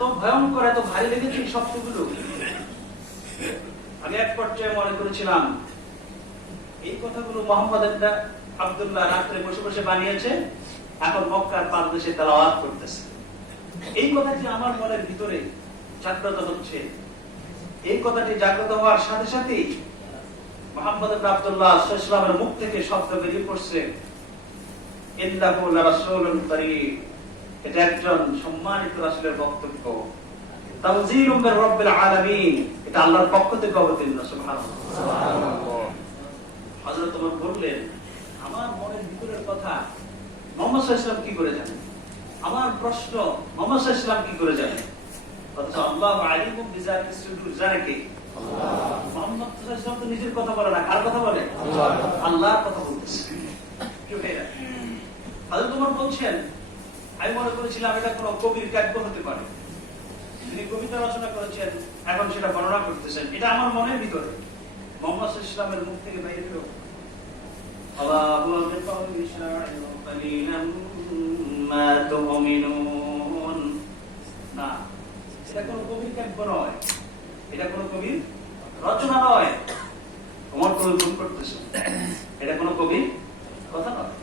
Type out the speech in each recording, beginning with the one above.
তো ভয়ঙ্কর, এত ভারী লেগেছে এই শব্দগুলো। আমি এক পর্যায়ে মনে করেছিলাম এই কথাগুলো মোহাম্মদ আব্দুল্লাহ রাত্রে বসে বসে বানিয়েছে, এখন মক্কার পাদদেশে তেলাওয়াত করতেছে। এই কথাটি আমার মনের ভিতরে জাগ্রত হচ্ছে। এই কথাটি জাগ্রত হওয়ার সাথে সাথেই মোহাম্মদ আব্দুল্লাহ সাল্লাল্লাহু মুখ থেকে শব্দ বেরিয়ে পড়ছে, ইন্নাহু লারাসূলুন কারীম। এটা একজন সম্মানিত রাসূলের বক্তব্য। তানজিলুম মির রাব্বিল আলামিন, এটা আল্লাহর পক্ষ থেকে অবতীর্ণ। সুবহানাল্লাহ, সুবহানাল্লাহ। হযরত ওমর বললেন, আমার মনের ভিতরের কথা মুহাম্মদ সাল্লাল্লাহু আলাইহি ওয়াসাল্লাম কি করে জানেন? আমার প্রশ্ন, মুহাম্মদ সাল্লাল্লাহু আলাইহি ওয়াসাল্লাম কি করে জানেন? অথচ আল্লাহু আলিমুম বিযাতিস সুদূর, জানে কে? আল্লাহ। মুহাম্মদ সাল্লাল্লাহু আলাইহি ওয়াসাল্লাম তো নিজের কথা বলে না, কার কথা বলে? আল্লাহ, আল্লাহর কথা বলতেছে। কি ভাইরা, হযরত ওমর বলছেন, আমি মনে করেছিলাম এটা কোনো কবির কাব্য হতে পারে, তিনি কবিতা রচনা করেছেন, এখন সেটা বর্ণনা করতেছেন। এটা আমার মনের ভিতরে মুহাম্মদ সাল্লাল্লাহু আলাইহি ওয়াসাল্লামের মুখ থেকে বাইরে হলো, আল্লাহু বিকাউলি শাই'ন কালিলাম মা তুমিনুন। না, এটা কোনো কবির কাব্য নয়, এটা কোনো কবির রচনা নয়। ওমর কোন ভুল করতেছে, এটা কোনো কবির কথা নয়।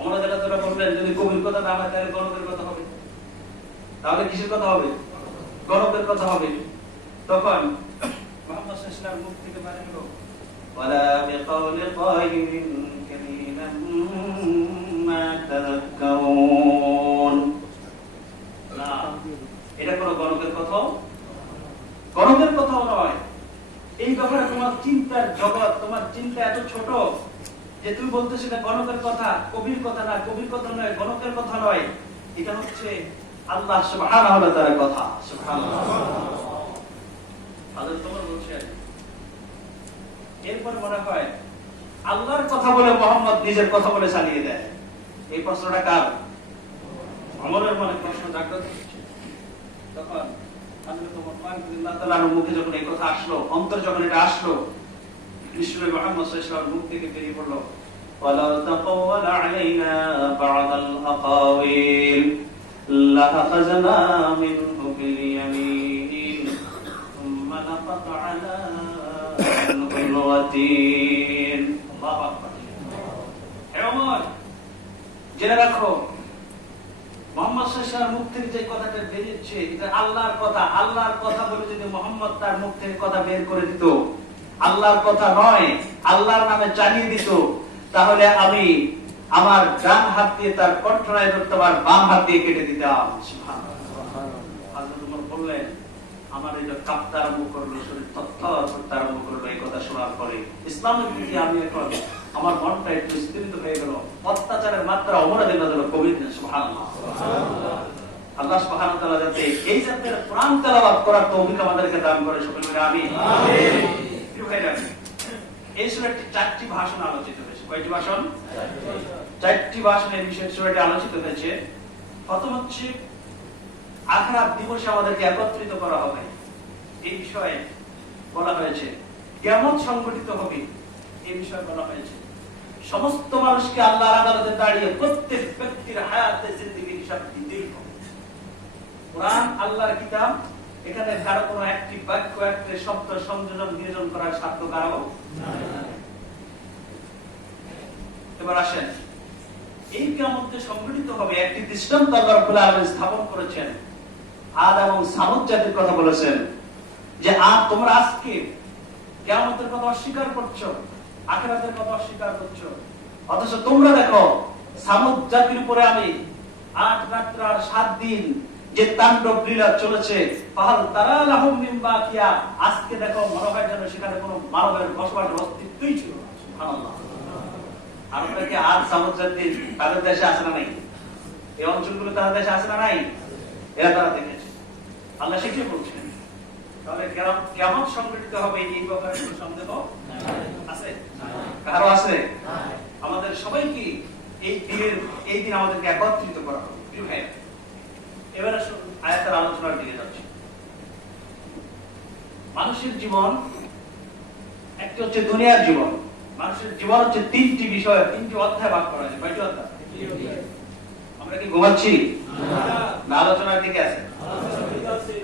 আমরা যেটা তোরা বললেন, যদি কবির কথা না হয় তাহলে গণকের কথা হবে। তাহলে কিসের কথা হবে? গণকের কথা হবে। তখন মুহাম্মদ সাল্লাল্লাহু আলাইহি ওয়াসাল্লাম মুখ থেকে বের হলো, ওয়ালা বিকাউলি কাইলিন কালিলাম মা তাযাক্কারুন। না, এটা কোনো গণকের কথা, গণকের কথাও নয়। এই ব্যাপারে তোমার চিন্তার জগৎ, তোমার চিন্তা এত ছোট যে তুমি বলতেছি না গণকের কথা, কবির কথা না, কবির কথা নয়, গণকের কথা নয়, এটা হচ্ছে আল্লাহ সুবহানাহু ওয়া তাআলার কথা। সুবহানাল্লাহ। হযরত ওমর বলছেন, এরপর মনে হয় আল্লাহর কথা বলে মুহাম্মদ নিজের কথা বলে চালিয়ে দেয়। এই প্রশ্নটা কার? ওমরের মনে প্রশ্ন জাগ্রত হচ্ছে। তখন হযরত ওমর রাদিয়াল্লাহু তাআলার মুখে যখন এই কথা আসলো, অন্তর যখন এটা আসলো, বিশ্বনবী মুহাম্মদ সাল্লাল্লাহু আলাইহি ওয়াসাল্লাম মুখ থেকে বেরিয়ে পড়লো, ওয়ালাউ তাকাওয়ালা আলাইনা বা'দাল আকাওয়িল লাআখাযনা মিনহু বিল ইয়ামিন সুম্মা লাকাতআনা মিনহুল ওয়াতিন। আল্লাহু আকবার। হে ওমর, জেনে রাখো, মুহাম্মদ সাল্লাল্লাহু আলাইহি ওয়াসাল্লাম মুখ থেকে যে কথাটা বেরিয়েছে এটা আল্লাহর কথা। আল্লাহর কথা বলে যদি মুহাম্মদ তার মুখ থেকে কথা বের করে দিত, আল্লাহর কথা নয়, আল্লাহর নামে চালিয়ে দিত, তাহলে আমি আমার ডান হাত দিয়ে তার কণ্ঠনায় ধরতাম আর বাম হাত দিয়ে কেটে দিতাম। হযরত ওমর বললেন, আমার এটা কাঁপতে আরম্ভ করলো, শরীর থরথর করতে আরম্ভ করলো এই কথা শোনার পরে। ইসলামের প্রতি আমি এখন আমার মনটা একটু স্থিমিত হয়ে গেল। অত্যাচারের মাত্রা ওমর রাদিয়াল্লাহু তাআলা কমিয়ে দিলেন। সুবহানাল্লাহ। আল্লাহ সুবহানাহু ওয়া তাআলা যাতে এই জাতের কোরআন তেলাওয়াত করার তৌফিক আমাদেরকে দান করে, সকলে বলি আমিন। এই সূরাটি 4টি ভাষণ আলোচিত হয়েছে। কয়টি ভাষণ? 4টি ভাষণের বিষয়ে সূরাটি আলোচিত হয়েছে। প্রথম হচ্ছে আখিরাত দিবসে আমাদেরকে একত্রিত করা হবে, এই বিষয়ে বলা হয়েছে। কিয়ামত সংঘটিত হবে, এই বিষয়ে বলা হয়েছে। সমস্ত মানুষকে আল্লাহর আদালতে দাঁড়িয়ে প্রত্যেক ব্যক্তির হায়াতে জিন্দেগির হিসাব দিতেই হবে। কোরআন আল্লাহর কিতাব, এখানে কারো কোনো একটি বাক্য, একটি শব্দ সংযোজন বিয়োজন করার সাধ্য কারো নাই। এবার আসেন, এই কিয়ামত সংঘটিত হবে, একটি দৃষ্টান্ত আল্লাহ রাব্বুল আলামিন স্থাপন করেছেন। আদ এবং সামুদ জাতির কথা বলেছেন যে আদ, তোমরা আজকে কিয়ামতের কথা অস্বীকার করছো, আখিরাতের কথা অস্বীকার করছো, অথচ তোমরা দেখো সামুদ জাতির উপরে আমি 8 রাত আর 7 দিন যে তাণ্ডব লীলা চলেছে, ফাহাল তারা লাহুম মিন বাকিয়া, আজকে দেখো মনে হয় যেন সেখানে কোনো মানবের বসবাসের অস্তিত্বই ছিল না। সুবহানাল্লাহ। আর কি আজ সামুদ জাতি তাদের দেশে আছে না নাই? এই অঞ্চলগুলো তাদের দেশে আছে না নাই? এরা তারা দেখেছে। আল্লাহ শিখিয়ে বলছেন, তাহলে কিয়ামত সংঘটিত হবে, এই ব্যাপারে কোনো সন্দেহ আছে? কারো আছে? আমাদের সবাইকে এই দিন আমাদেরকে একত্রিত করা হবে। প্রিয় ভাই, এবার আসুন আয়াতের আলোচনার দিকে যাচ্ছি। মানুষের জীবন একটি হচ্ছে দুনিয়ার জীবন। মানুষের জীবন হচ্ছে 3টি বিষয়, 3টি অধ্যায় ভাগ করা হয়েছে। কয়টি অধ্যায়? আমরা কি ঘুমাচ্ছি না আলোচনার দিকে আছে?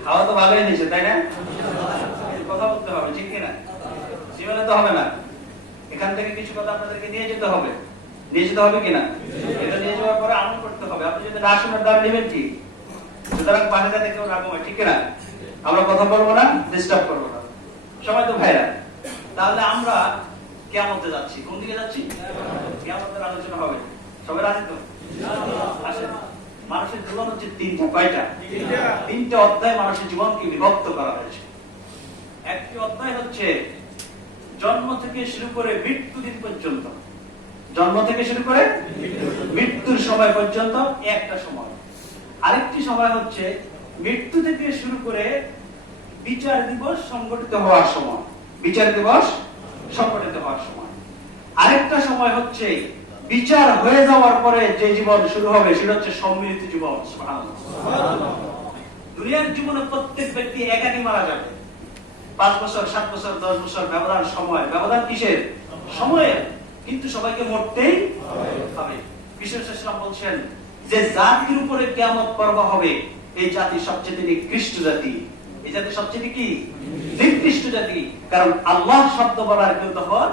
খাওয়া তো ভালোই হয়েছে, তাই না? কথা বলতে হবে, ঠিক কিনা? জীবনে তো হবে না, এখান থেকে কিছু কথা আপনাদেরকে নিয়ে যেতে হবে। নিয়ে যেতে হবে কিনা? এটা নিয়ে যাওয়ার পরে আমল করতে হবে। আপনি যদি না শুনেন তাহলে নেবেন কি? সুতরাং পাশে যাতে কেউ না ঘুমায়, ঠিক কিনা? আমরা কথা বলবো না, ডিস্টার্ব করবো না, সবাই তো ভাইরা। তাহলে আমরা কিয়ামতে যাচ্ছি। কোন দিকে যাচ্ছি? কিয়ামতের আলোচনা হবে। সবাই রাজি তো? আসেন। মানুষের জীবন হচ্ছে তিনটা। কয়টা? তিনটা অধ্যায় মানুষের জীবনকে বিভক্ত করা হয়েছে। একটি অধ্যায় হচ্ছে জন্ম থেকে শুরু করে মৃত্যু দিন পর্যন্ত। জন্ম থেকে শুরু করে মৃত্যুর সময় পর্যন্ত একটা সময়। আরেকটি সময় হচ্ছে মৃত্যু থেকে শুরু করে বিচার দিবস সংগঠিত হওয়ার সময়। বিচার দিবস সংগঠিত হওয়ার সময়। আরেকটা সময় হচ্ছে বিচার হয়ে যাওয়ার পরে যে জীবন শুরু হবে সেটা হচ্ছে সম্মিলিত জীবন। সুবহানাল্লাহ। দুনিয়ার জীবনে প্রত্যেক ব্যক্তি একাকি মারা যাবে। 5 বছর, 7 বছর, 10 বছর ব্যবধান সময়। ব্যবধান কিসের? সময়ের। কিন্তু সবাইকে মরতেই হবে। বিশ্বস্ত বলছেন যে জাতির উপরে কিয়ামত পর্ব হবে, এই জাতি সবচেয়ে নিকৃষ্ট জাতি। এই জাতি সবচেয়ে কি? নিকৃষ্ট জাতি। কারণ আল্লাহ শব্দ বলার কেউ তখন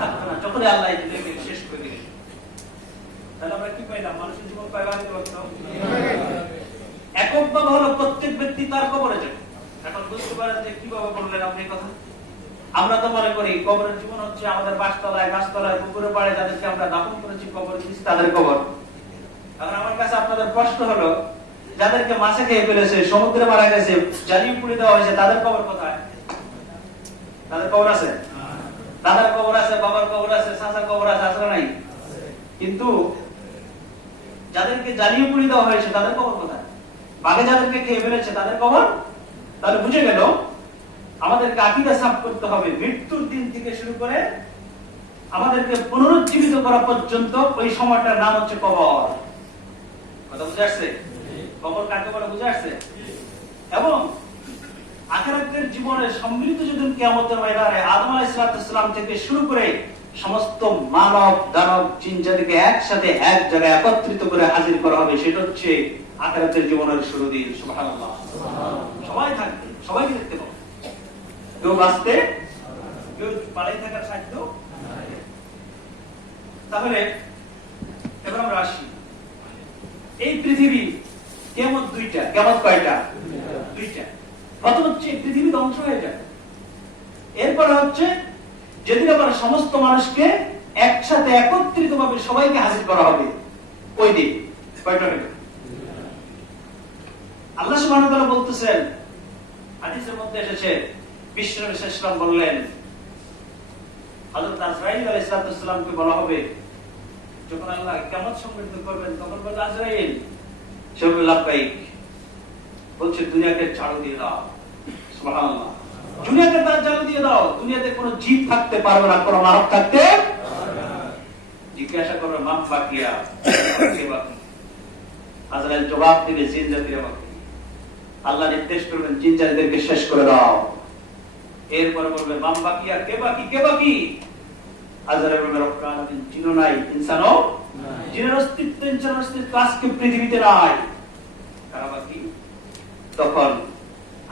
থাকবে না, যখন আল্লাহ এটাকে শেষ করে দিলেন। তাহলে আমরা কি পাইলাম? মানুষের জীবন কয়বার বিভক্ত? এককভাবে হলো প্রত্যেক ব্যক্তি তার কবরে যাবে। এখন বুঝতে পারেন যে কিভাবে বললেন আপনি কথা। আমরা তো মনে করি কবরের জীবন হচ্ছে আমাদের বাসতলায়, গাছতলায়, পুকুরে পাড়ে যাদেরকে আমরা দাফন করেছি, কবর দিয়েছি, তাদের কবর। এখন আমার কাছে আপনাদের প্রশ্ন হলো, যাদেরকে মাছে খেয়ে ফেলেছে, সমুদ্রে মারা গেছে, জ্বালিয়ে পুড়ে দেওয়া হয়েছে, তাদের কবর কোথায়? তাদের কবর আছে? দাদার কবর আছে, বাবার কবর আছে, চাচার কবর আছে, আছে নাই? কিন্তু যাদেরকে জ্বালিয়ে পুড়ে দেওয়া হয়েছে তাদের কবর কোথায়? বাঘে যাদেরকে খেয়ে ফেলেছে তাদের কবর? তাহলে বুঝে গেল আমাদেরকে আকীদা সাফ করতে হবে। মৃত্যুর দিন থেকে শুরু করে আমাদেরকে পুনরুজ্জীবিত করা পর্যন্ত ওই সময়টার নাম হচ্ছে কবর। কথা বুঝে আসছে? কবর কাকে বলে বুঝে আসছে? এবং আখিরাতের জীবনে সম্মিলিত যেদিন কিয়ামতের ময়দানে আদম আলাইহিস সালাম থেকে শুরু করে সমস্ত মানব দানব জিন জাতিকে একসাথে এক জায়গায় একত্রিত করে হাজির করা হবে, সেটা হচ্ছে আখিরাতের জীবনের শুরু দিন। সুবহানাল্লাহ। সবাই থাকবে, সবাইকে দেখতে পাবে। কেউ বাঁচতে, কেউ পালাই থাকার সাধ্য নাই। তাহলে এবার আমরা আসি, এই পৃথিবী কিয়ামত দুইটা। কিয়ামত কয়টা? দুইটা। প্রথম হচ্ছে পৃথিবী ধ্বংস হয়ে যাবে। এরপরে হচ্ছে যেদিন আবার সমস্ত মানুষকে একসাথে একত্রিত ভাবে সবাইকে হাজির করা হবে, ওই দিন। কয়টা হবে? আল্লাহ সুবহানাহু ওয়া তাআলা বলতেছেন, হাদিসের মধ্যে এসেছে, বিশ্বনবী সাল্লাল্লাহু আলাইহি ওয়াসাল্লাম বললেন, হযরত আজরাইল আলাইহিস সালামকে বলা হবে, যখন আল্লাহ কিয়ামত সংঘটিত করবেন তখন বলবে, আজরাইল। সে বলবে, লাব্বাইক। বলছে, দুনিয়াকে ঝাড়ু দিয়ে দাও। সুবহানাল্লাহ। দুনিয়াকে তার ঝাড়ু দিয়ে দাও। দুনিয়াতে কোনো জীব থাকতে পারবে না, কোনো মানব থাকতে পারবে না। জিজ্ঞাসা করবে, মান বাকিয়া, কে বাকি? আজরাইল জবাব দিবে, জিন জাতিরা বাকি। আল্লাহ নির্দেশ করবেন, জিন জাতিদেরকে শেষ করে দাও। এরপর বলবে, মান বাকিয়া, কে বাকি? কে বাকি? আজরাইল বলবে, রব্বুল আলামিন। জিনও নাই, ইনসানও নাই। জিনের অস্তিত্ব, ইনসানের অস্তিত্ব আজকে পৃথিবীতে নাই। কারা বাকি? তখন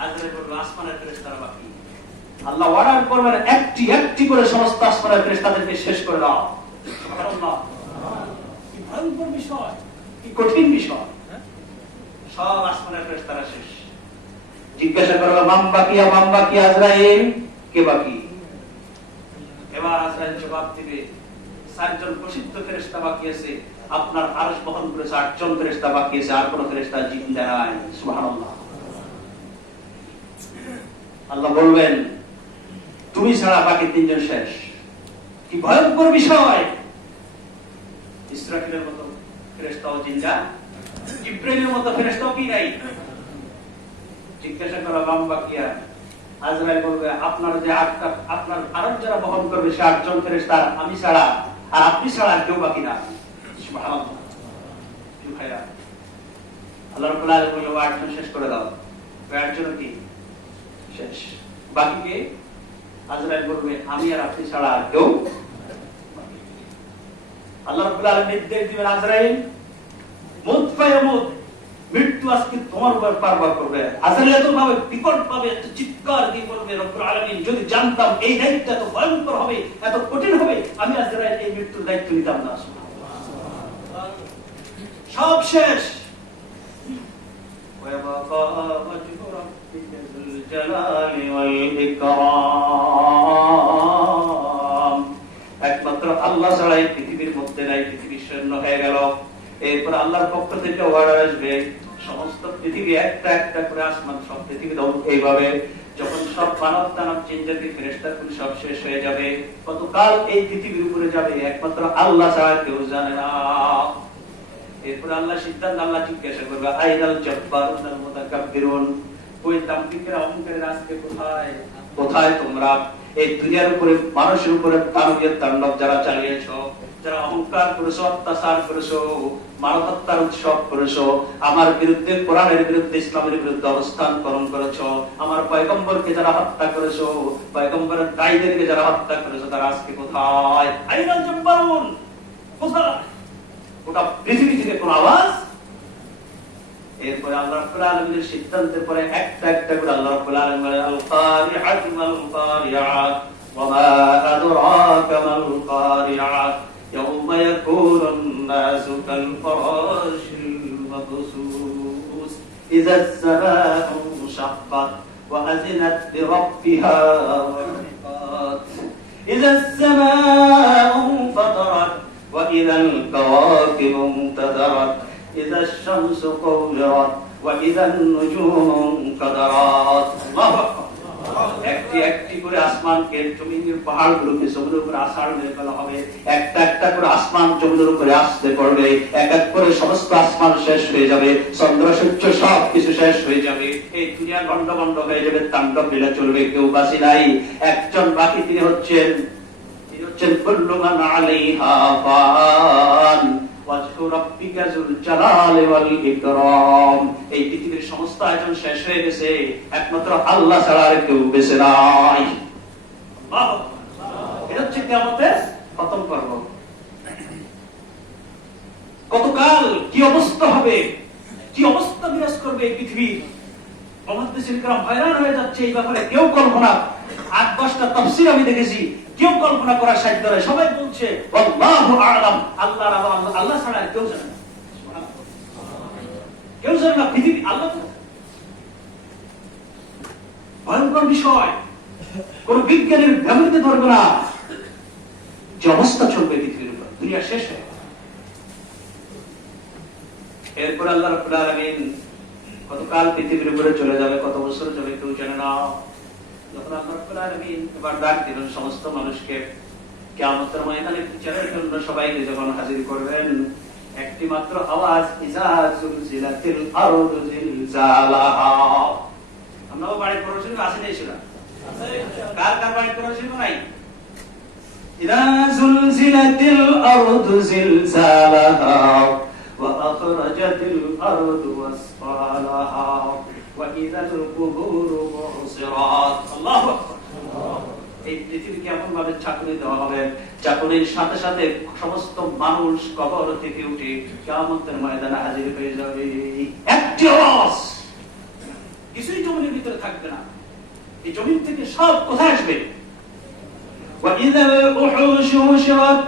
আজরাইল বলবে, আসমানের ফেরেশতারা বাকি। আল্লাহ অর্ডার করবেন, একটি একটি করে সমস্ত আসমানের ফেরেশতাদেরকে শেষ করে দাও। সুবহানাল্লাহ। কি ভয়ঙ্কর বিষয়, কি কঠিন বিষয়। সব আসমানের ফেরেশতারা শেষ। জিজ্ঞাসা করবে, মান বাকিয়া, মান বাকিয়া, আজরাইল, কে বাকি? এবার আজরাইল জবাব দিবে, 4 জন প্রসিদ্ধ ফেরেশতা বাকি আছে। আপনার আরশ বহন করে 8 জন ফেরেশতা বাকি আছে, আর কোন ফেরেশতা জিন্দা নাই। সুবহানাল্লাহ। আল্লাহ বলবেন, তুমি ছাড়া বাকি 3 জন শেষ। কি ভয়ঙ্কর বিষয়। ইসরাফিলের মতো ফেরেশতাও জিন্দা, জিবরাইলের মতো ফেরেশতাও কি নাই? জিজ্ঞাসা করা, মান বাকিয়া। আজরাইল বলবে, আপনার যে আপনার আরশ যারা বহন করবে সে 8 জন ফেরেশতা, আমি ছাড়া আর আপনি ছাড়া কেউ বাকি না। সুবহানাল্লাহ। ভাইরা, আল্লাহ রাব্বুল আলামিন বলল, 8 জন শেষ করে দাও। 8 জন কি শেষ? বাকি কে? আজরাইল বলবে, আমি আর আপনি ছাড়া আর কেউ। আল্লাহ রাব্বুল আলামিন নির্দেশ দিবেন, আজরাইল মুত ফায়ামুত, মৃত্যু আজকে তোমার উপর পারবার করবে। আজরাইল এত ভাবে বিকট ভাবে একটা চিৎকার দিয়ে বলবে, রব্বুল আলামিন যদি জানতাম এই দায়িত্ব এত ভয়ঙ্কর হবে, এত কঠিন হবে, আমি আজরাইল এই মৃত্যুর দায়িত্ব নিতাম না। সব শেষ। একমাত্র আল্লাহ ছাড়া এই পৃথিবীর মধ্যে নাই, পৃথিবী শূন্য হয়ে গেল। এরপর আল্লাহর পক্ষ থেকে অর্ডার আসবে, সমস্ত পৃথিবী একটা একটা করে আসমান সব পৃথিবী এইভাবে যখন সব মানব দানব জিনজাতি ফেরেশতাকুল সব শেষ হয়ে যাবে, কতকাল এই পৃথিবীর উপরে যাবে একমাত্র আল্লাহ ছাড়া কেউ জানে না। এরপর আল্লাহ সিদ্ধান্ত, আল্লাহ জিজ্ঞাসা করবে, আইনাল জব্বারুন আল মুতাকাব্বিরুন, ওই দাম্ভিকরা অহংকারীরা আজকে কোথায়? কোথায় তোমরা? এই দুনিয়ার উপরে মানুষের উপরে দানবীয় তাণ্ডব যারা চালিয়েছো, যারা অহংকার করেছো, অত্যাচার করেছো, মানব হত্যার উৎসব করেছো, আমার বিরুদ্ধে, কোরআনের বিরুদ্ধে, ইসলামের বিরুদ্ধে অবস্থান গ্রহণ করেছো, আমার পয়গম্বরকে যারা হত্যা করেছো, পয়গম্বরের দায়ীদেরকে যারা হত্যা করেছো, তারা আজকে কোথায়? আইনাল জব্বারুন, কোথায়? গোটা পৃথিবী থেকে কোন আওয়াজ? এরপরে আল্লাহ রাব্বুল আলামিনের সিদ্ধান্তের পরে একটা একটা করে আল্লাহ রাব্বুল আলামিন বলেন, আল কারিআতু মাল কারিআত ওয়া মা আদরাকা মাল কারিআত ইয়াউমা ইয়াকুনুন নাসু কাল ফারাশিল মাবসুস ইযাস সামাউ শাক্কাত ওয়া আযিনাত লিরাব্বিহা ওয়া হুকাত ইযাস সামাউ ফাতারাত ওয়া ইযাল কাওয়াকিবু মুনতাদারাত إذا الشمس كورت وإذا النجوم انكدرت الله أكبر একটি একটি করে আসমানকে, জমিনের পাহাড়গুলোকে জমিনের উপরে আছাড় মেরে ফেলা হবে, একটা একটা করে আসমান জমিনের উপরে আসতে পড়বে, এক এক করে সমস্ত আসমান শেষ হয়ে যাবে, চন্দ্র সূর্য সব কিছু শেষ হয়ে যাবে, এই দুনিয়া গন্ড গন্ড হয়ে যাবে, তাণ্ডব লীলা চলবে, কেউ বাঁচি নাই। একজন বাকি, তিনি হচ্ছেন কুল্লু মান আলাইহা ফান ওয়াজহু রাব্বিকা যুল জালালি ওয়াল ইকরাম। এই পৃথিবীর সমস্ত আয়োজন শেষ হয়ে গেছে, একমাত্র আল্লাহ ছাড়া আর কেউ বেঁচে নাই। আল্লাহু আকবার। এটা হচ্ছে কিয়ামতের প্রথম পর্ব। কতকাল কি অবস্থা হবে, কি অবস্থা বিরাজ করবে এই পৃথিবী, মুহাদ্দিসিন کرام হয়রান হয়ে যাচ্ছে এই ব্যাপারে। কেউ কল্পনা, 8-10টা তাফসীর আমি দেখেছি, কেউ কল্পনা করার সাধ্য নাই। সবাই বলছে আল্লাহু আ'লাম, আল্লাহ ছাড়া কেউ জানে না। সুবহানাল্লাহ, কেউ জানে না, পৃথিবী আল্লাহ। ভয়ঙ্কর বিষয়, কোন বিজ্ঞানের ভ্যাবলিতে ধরবে না যে অবস্থা চলবে পৃথিবীর উপর, দুনিয়া শেষ হয়ে। এরপর আল্লাহ রাব্বুল আলামিন কতকাল পৃথিবীর উপরে চলে যাবে, কত বছর চলে কেউ জানে না। যখন আল্লাহ রাব্বুল আলামিন এবার ডাক দিলেন সমস্ত মানুষকে, কিয়ামতের ময়দানে বিচারের জন্য সবাইকে যখন হাজির করবেন, একটি মাত্র আওয়াজ, ইযা যুলজিলাতিল আরদু জিলজালাহা। আমরাও বাড়ি পড়াশোনা আসে নাই সেটা, কার কার বাড়ি পড়াশোনা নাই? ইযা যুলজিলাতিল আরদু জিলজালাহা ওয়া আখরাজাতিল আরদু আসফালাহা ওয়া ইযাল কুবুরু বুসিরাত। আল্লাহু আকবার। এই পৃথিবী কেমন ভাবে চাকরি দেওয়া হবে, চাকরির সাথে সাথে সমস্ত মানুষ কবর থেকে উঠে কিয়ামতের ময়দানে হাজির হয়ে যাবে। একটি আওয়াজ, কিছুই জমিনের ভিতরে থাকবে না। এই জমিন থেকে সব কোথায় আসবে? ওয়া ইযাল উহুশু হুশিরাত।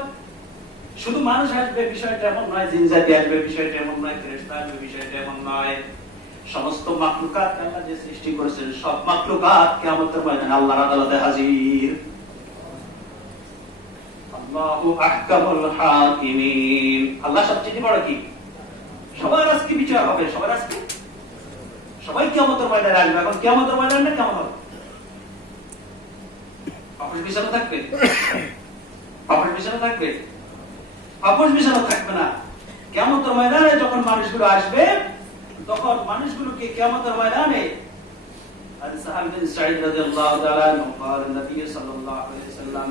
শুধু মানুষ আসবে বিষয়টা এমন নয়, জিন জাতি আসবে বিষয়টা এমন নয়, ফেরেশতা আসবে বিষয়টা এমন নয়। সমস্ত মাখলুকাত আল্লাহ যে সৃষ্টি করেছেন, সব মাখলুকাত কিয়ামতের ময়দানে আল্লাহর আদালতে হাজির। আল্লাহু আহকামুল হাকিমিন। আল্লাহ সবচেয়ে বড় কি? সবার আজকে বিচার হবে, সবার আজকে সবাই কিয়ামতের ময়দানে আসবে। এখন কিয়ামতের ময়দানটা কেমন হবে? আপোষ বিছানো থাকবে? আপোষ বিছানো থাকবে? আপোষ বিছানো থাকবে না। কিয়ামতের ময়দানে যখন মানুষগুলো আসবে, তখন মানুষগুলোকে কিয়ামতের ময়দানে, আন সাহাব বিন সাঈদ রাদিয়াল্লাহু তাআলা আনহু قال النبي صلى الله عليه وسلم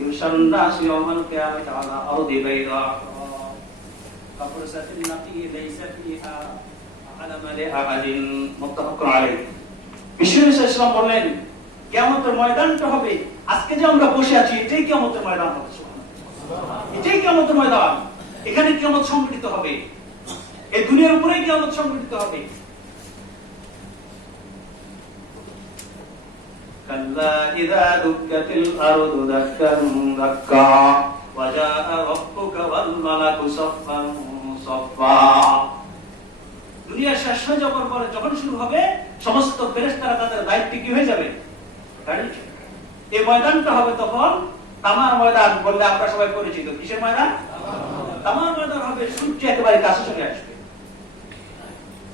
يحشر الناس يوم القيامة على أرض بيضاء كفرشة النقي ليس فيها علم لأحد متفق عليه। বিশ্বনবী সাল্লাল্লাহু আলাইহি ওয়াসাল্লাম বললেন, কিয়ামতের ময়দানটা হবে আজকে যে আমরা বসে আছি, এটাই কিয়ামতের ময়দান হবে। সুবহানাল্লাহ, এটাই কিয়ামতের ময়দান। এখানে কিয়ামত সংঘটিত হবে। এই দুনিয়ার উপরেই কিয়ামত সংঘটিত হবে। কাল্লা ইযা দুক্কাতিল আরদু দাক্কান দাক্কা ওয়া জাআ রাব্বুকা ওয়াল মালাকু সাফফান সাফফা। দুনিয়া শেষ হয়ে যাওয়ার পরে যখন শুরু হবে, সমস্ত ফেরেশতারা তাদের দায়িত্ব কি হয়ে যাবে, এই ময়দানটা হবে তখন তামার ময়দান বললে আমরা সবাই পরিচিত। কিসের ময়দান? তামার ময়দান হবে। সূর্য একেবারে কাছে চলে আসবে।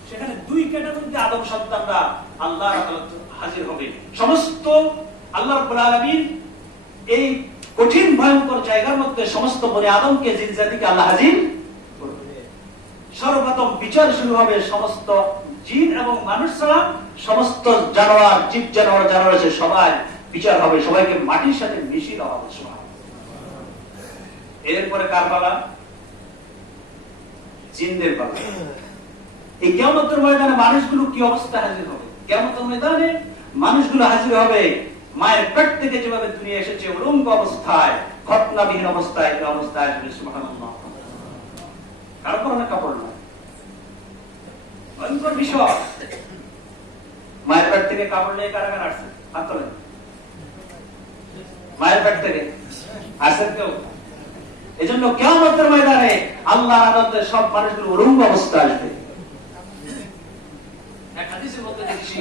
সেখানে দুই ক্যাটাগরিতে আদম সন্তানরা আল্লাহর আদালতে হাজির হবে। সমস্ত আল্লাহ রাব্বুল আলামিন এই কঠিন ভয়ঙ্কর জায়গার মধ্যে সমস্ত বনি আদমকে, জিন জাতিকে আল্লাহ হাজির করবে। সর্বপ্রথম বিচার শুরু হবে সমস্ত জিন এবং মানুষ ছাড়া সমস্ত জানোয়ার, জীব জানোয়ার যারা রয়েছে সবাই বিচার হবে। সবাইকে মাটির সাথে মিশিয়ে দেওয়া হবে। এরপরে কার পালা? জিনদের পালা। এই কিয়ামতের ময়দানে মানুষগুলো কি অবস্থা হাজির হবে? কিয়ামতের ময়দানে মানুষগুলো হাজির হবে মায়ের পেট থেকে যেভাবে দুনিয়া এসেছে উলঙ্গ অবস্থায়, ঘটনাবিহীন অবস্থায়, এই অবস্থায় আসবে। সুবহানাল্লাহ। কারো পরনে কাপড় নাই। ভয়ঙ্কর বিষয়। মায়ের পেট থেকে কাপড় নিয়ে কারা কারা আসছে? হাত তোলেন। মায়ের পেট থেকে আসেন কেউ? এজন্য কিয়ামতের ময়দানে আল্লাহর আদালতে সব মানুষগুলো উলঙ্গ অবস্থায় আসবে। এক হাদিসের মধ্যে দেখছি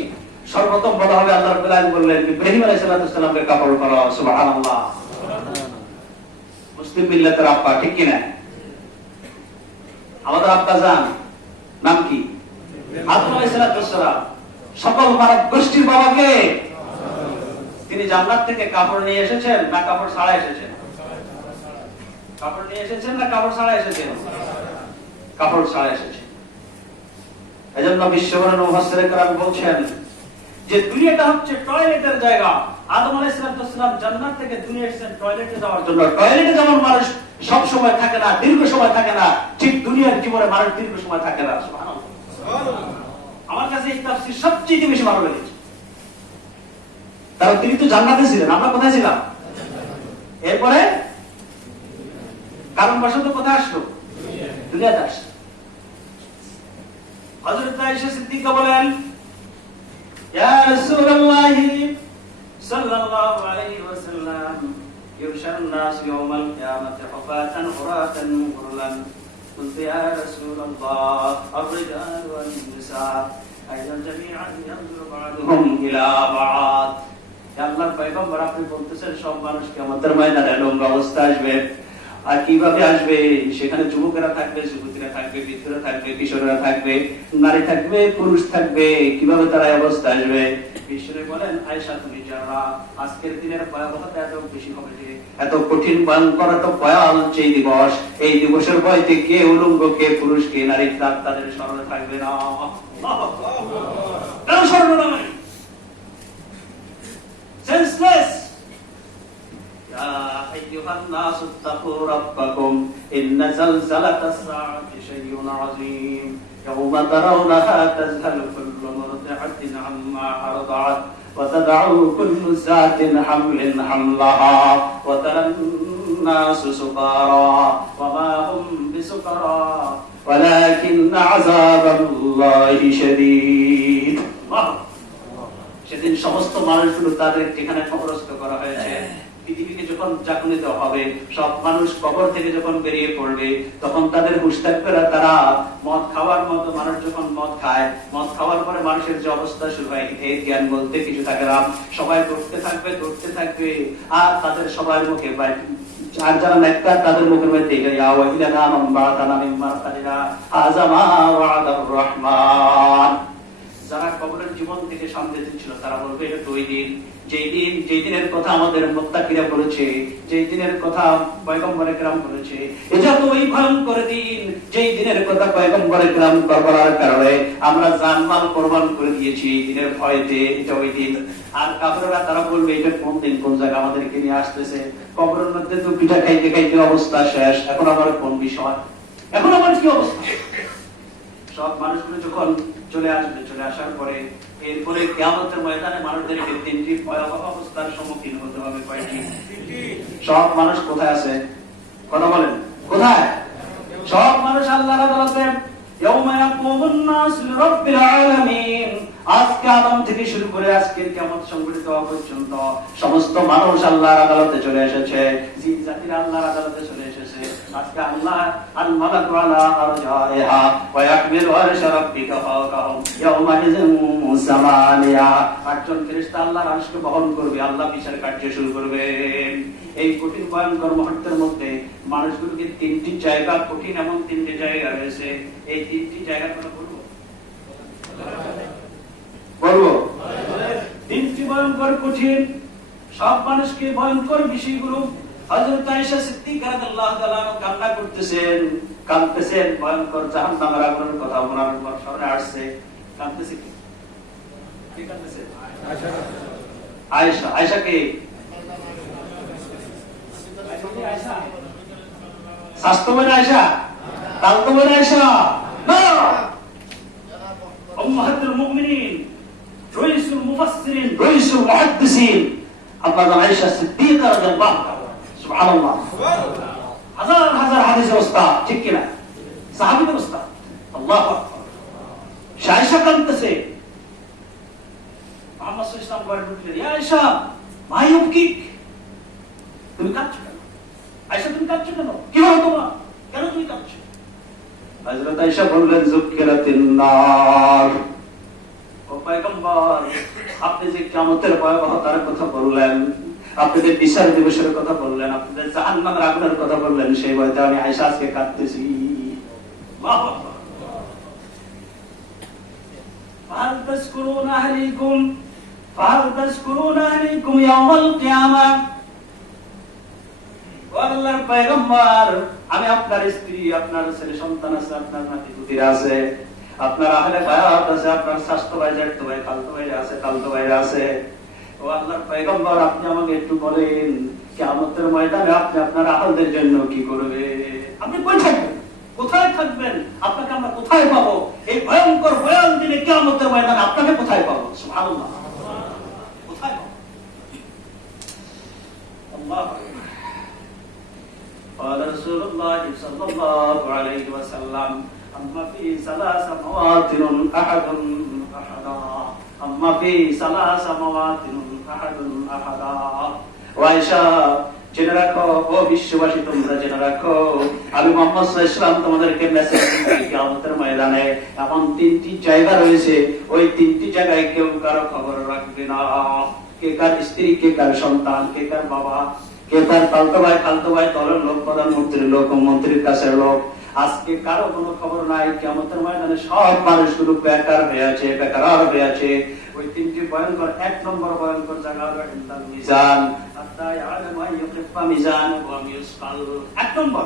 সর্বপ্রথম বলা হবে, আল্লাহ রাব্বুল আলামিন বললেন ইব্রাহিম আলাইহিস সালামকে কাপড় পরাও। সুবহানাল্লাহ। মুসলিম মিল্লাতের আব্বা, ঠিক কি না? আমাদের আব্বা জান নাম কি? আদম আলাইহিস সালাম। সকল মানব গোষ্ঠীর বাবাকে তিনি জান্নাত থেকে কাপড় নিয়ে এসেছেন না কাপড় ছাড়া এসেছেন? কাপড় নিয়ে এসেছেন না কাপড় ছাড়া এসেছেন? কাপড় ছাড়া এসেছেন। এজন্য বিশ্ববরণ্য মুফাসসিরে কেরাম বলছেন যে দুনিয়াটা হচ্ছে টয়লেটের জায়গা। আদম আলাইহিস সালাম জান্নাত থেকে দুনিয়া এসেছেন টয়লেটে যাওয়ার জন্য। টয়লেটে যেমন মানুষ সব সময় থাকে না, দীর্ঘ সময় থাকে না, ঠিক দুনিয়ার জীবনে মানুষ দীর্ঘ সময় থাকে না। সুবহানাল্লাহ। আমার কাছে এই তাফসীর সবচেয়ে বেশি ভালো লেগেছে। কারণ তিনি তো জান্নাতে ছিলেন, আমরা কোথায় ছিলাম? এরপরে কারণ বশত কোথায় আসলো? দুনিয়াতে আসলো। হযরত আয়েশা সিদ্দিকা বলেন, ইয়া রাসূলুল্লাহ সাল্লাল্লাহু আলাইহি ওয়াসাল্লাম, ইউশার নাস ইয়াউমাল কিয়ামাতি হুফাতান উরাতান গুরলান। قلت يا رسول الله الرجال والنساء أيضا جميعا ينظر بعضهم إلى بعض। আল্লাহর পয়গম্বর আপনি বলতেছেন সব মানুষ কিয়ামতের ময়দানে উলঙ্গ অবস্থায় আসবে। আর কিভাবে আসবে? সেখানে যুবকেরা থাকবে, যুবতীরা থাকবে, বৃদ্ধরা থাকবে, কিশোররা থাকবে, নারী থাকবে, পুরুষ থাকবে। কিভাবে তারা অবস্থা আসবে? বিশ্বরে বলেন, আয়েশা তুমি জানো আজকের দিনের ভয়াবহতা এত বেশি হবে যে এত কঠিন ভয়ঙ্কর, এত ভয়াল যে দিবস, এই দিবসের ভয়তে কে উলঙ্গ, কে পুরুষ, কে নারী তাদের স্মরণে থাকবে না। স্মরণ নাই, সেন্সলেস। يا أيها الناس اتقوا ربكم إن زلزلة الساعة شيء عظيم يوم ترونها تذهل كل مرضعة عما أرضعت وتضع كل ذات حمل حملها وترى الناس سكارى وما هم بسكارى ولكن عذاب الله شديد। সেদিন সমস্ত মানুষগুলো তাদের যেখানে কবরস্থ করা হয়েছে, পৃথিবীকে যখন জাগনে দেওয়া হবে, সব মানুষ কবর থেকে যখন বেরিয়ে পড়বে, তখন তাদের হুঁশ থাকবে না। তারা মদ খাওয়ার মতো, মানুষ যখন মদ খায়, মদ খাওয়ার পরে মানুষের যে অবস্থা শুরু হয়, এই জ্ঞান বলতে কিছু থাকে না। সবাই দৌড়তে থাকবে, দৌড়তে থাকবে, আর তাদের সবার মুখে, আর যারা নেককার তাদের মুখের মধ্যে ইয়া ওয়াইলানা মান বা'দানা মিন মারকাদিনা হাযা মা ওয়া'দার রহমান। যারা কবরের জীবন থেকে সন্দেহ ছিল তারা বলবে এটা তো ওই দিন, যেই দিনের কথা আমাদের মুত্তাকিরা বলেছে, যেই দিনের কথা পয়গম্বরে কেরাম বলেছে। এটা তো ওই ভয়ঙ্কর দিন যেই দিনের কথা পয়গম্বরে কেরাম বলার কারণে আমরা জানমাল কোরবান করে দিয়েছি এই দিনের ভয়তে। এটা ওই দিন। আর কাফেররা তারা বলবে এটা কোন দিন, কোন জায়গা আমাদেরকে নিয়ে আসতেছে? কবরের মধ্যে তো পিঠা খাইতে খাইতে অবস্থা শেষ, এখন আবার কোন বিষয়, এখন আবার কি অবস্থা? সব মানুষগুলো যখন চলে আসবে, চলে আসার পরে এরপরে কিয়ামতের ময়দানে মানুষদেরকে তিনটি ভয়াবহ অবস্থার সম্মুখীন হতে হবে। কয়টি? সব মানুষ কোথায় আছে? কথা বলেন, কোথায়? সব মানুষ আল্লাহর আদালতে ইয়াউমা ইয়াকুমুন নাসু লিরাব্বিল আলামিন। আজকে আদম থেকে শুরু করে আজকে কিয়ামত সংঘটিত হওয়া পর্যন্ত সমস্ত মানুষ আল্লাহর আদালতে চলে এসেছে, জিন জাতিরা আল্লাহর আদালতে চলে এসেছে। আজকে আল্লাহ আল মালাকু আলা আরজাইহা ওয়া ইয়াহমিলু আরশা রাব্বিকা ফাওকাহুম ইয়াউমা ইযিন সামানিয়া। আটজন ফেরেশতা আল্লাহর আরশকে বহন করবে, আল্লাহ বিচার কার্য শুরু করবে। এই কঠিন ভয়ঙ্কর মুহূর্তের মধ্যে মানুষগুলোকে তিনটি জায়গা, কঠিন এমন তিনটি জায়গা রয়েছে। এই তিনটি জায়গার কথা বলবো তিনটি ভয়ঙ্কর কঠিন, সব মানুষকে ভয়ঙ্কর বিষয়গুলো। হযরত আয়েশা সিদ্দিকা রাদিয়াল্লাহু তাআলা কান্না করতেছেন, কাঁদতেছেন। ভয়ঙ্কর জাহান্নামের আগুনের কথা ওনার সামনে আসছে। কাঁদতেছে কে কাঁদতেছে? আয়েশা। আয়েশা কে? শাস্ত্রবান আয়েশা, তালতবান আয়েশা না, উম্মাহাতুল মুমিনিন, রাইসুল মুফাসসিরিন, রাইসুল মুহাদ্দিসিন আম্মা আয়েশা সিদ্দিকা রাদিয়াল্লাহু তাআলা। সুবহানাল্লাহ। হাজার হাজার হাদিসের উস্তাদ, ঠিক কি না? সাহাবীদের উস্তাদ। আল্লাহু আকবার। আয়েশা কাঁদতেছে। মুহাম্মদ সাল্লাল্লাহু আলাইহি ওয়াসাল্লাম বলেন, ইয়া আয়েশা মা ইউবকিক, তুমি কাঁদছো কেন? আয়েশা তুমি কাঁদছো কেন? কি হলো তোমার? কেন তুমি কাঁদছো? হযরত আয়েশা বললেন, যুকিরাতিন নার। ও পয়গম্বর, আপনি যে কিয়ামতের ভয়াবহতার কথা বললেন, আপনি যে বিচার দিবসের কথা বললেন, আপনি যে জাহান্নামের আগুনের কথা বললেন, সেই ভয়তে আমি আয়েশা আজকে কাঁদতেছি। আল্লাহু আকবার। ফাহাল তাযকুরুনা আহলিকুম ফাহাল তাযকুরুনা আহলিকুম ইয়াওমাল কিয়ামাহ। ও আল্লাহর পয়গম্বর, আমি আপনার স্ত্রী, আপনার ছেলে সন্তান আছে, আপনার নাতি পুতিরা আছে, আপনার আহলে বায়াত আছে, আপনার স্বাস্থ্য ভাই, জ্যাঠতো ভাই, খালতো ভাই আছে, খালতো ভাইরা আছে। ও আল্লাহর পয়গম্বর, আপনি আমাকে একটু বলেন, কিয়ামতের ময়দানে আপনি আপনার আহলদের জন্য কি করবেন? আপনি কই থাকবেন? কোথায় থাকবেন? আপনাকে আমরা কোথায় পাবো? এই ভয়ঙ্কর ভয়াল দিনে কিয়ামতের ময়দানে আপনাকে কোথায় পাবো? সুবহানাল্লাহ। কোথায় পাবো? আল্লাহু আকবার। قال رسول الله صلى الله عليه وسلم أما في ثلاث مواطن أحد أحدا أما في ثلاث مواطن أحد أحدا। আয়েশা, জেনে রাখো, ও বিশ্ববাসী তোমরা জেনে রাখো, আমি মুহাম্মদ সাল্লাল্লাহু আলাইহি ওয়াসাল্লাম তোমাদেরকে মেসেজ দিচ্ছি, কিয়ামতের ময়দানে এমন তিনটি জায়গা রয়েছে, ওই তিনটি জায়গায় কেউ কারো খবর রাখবে না। কে কার স্ত্রী, কে কার সন্তান, কে কার বাবা, কে তার খালতো ভাই, খালতো ভাই দলের লোক, প্রধানমন্ত্রীর লোক, মন্ত্রীর কাছের লোক। আজকে কারো কোনো খবর নাই। কিয়ামতের ময়দানে সব মানুষগুলো বেকার হয়ে আছে, বেকার হয়ে আছে। ওই তিনটি ভয়ঙ্কর, এক নম্বর ভয়ঙ্কর জায়গা হলো মিজান। আত্তা ইয়ালামু আইয়ুকিফা মিজান ওয়া মিউসকাল। এক নম্বর